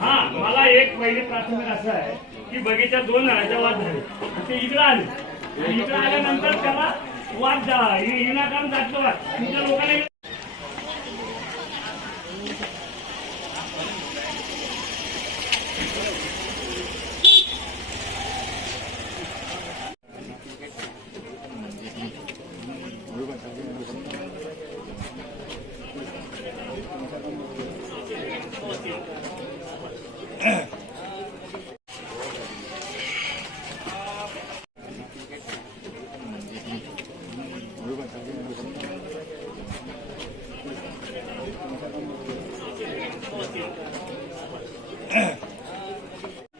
हा मला एक पहिले प्राथमिक असं आहे की बगीचा दोन राजा वाद झाले ते इकडं आले. इकडं आल्यानंतर त्याला वाद झाला हि- विनाकारण जास्त वाद तुमच्या लोकांना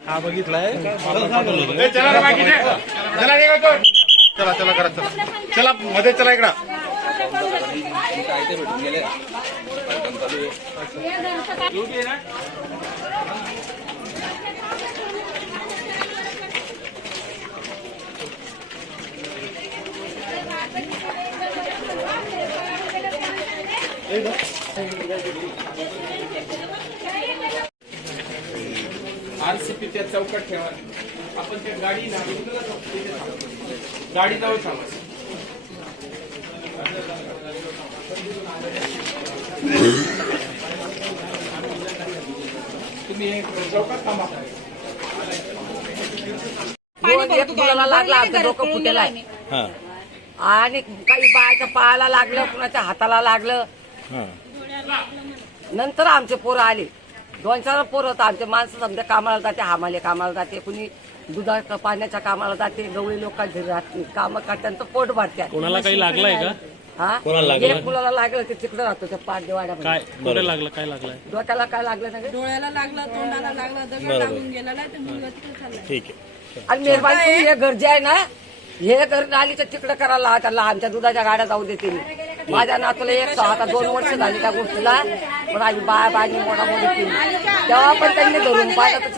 हा बघितलाय. चला चला. करा चला. चला मध्ये चला इकडं. आरसीपी त्या चौकात ठेवा. आपण त्या गाडी ना गाडी जवळ थांबा. तुम्ही एक चौकात थांबा. लागला डोकं फुटेल हा. आणि काही बायच्या पायाला लागलं कुणाच्या हाताला लागलं. नंतर आमचे पोरं आले. दोन चार पोरं होतं. आमचे माणसं समजा कामाला जाते हामाले कामाला जाते कुणी दुधा पाण्याच्या कामाला जाते गवळी लोक घरी काम त्यांचं पोट भरते कोणाला काही लागलंय का? हा? कोणाला लागलं? एक मुलाला लागलं ते तिकडे राहतो त्या पाठदेवाड्यामध्ये काय लागलं काय लागलंय? डोक्याला काय लागलं ना ग? डोळ्याला लागलं तोंडाला लागलं दगड लागून गेलेला ठीक आहे. आणि मेहरबानी हे गरजे आहे ना हे घर आली तर तिकडे करायला त्याला आमच्या दुधाच्या गाड्या जाऊ देते मी. माझ्या नातूला एक सहा आता दोन वर्ष झाली त्या गोष्टीला. पण आम्ही बाय बाय मोठा मोठी केली. तेव्हा पण त्यांनी धरून पाहिलं तर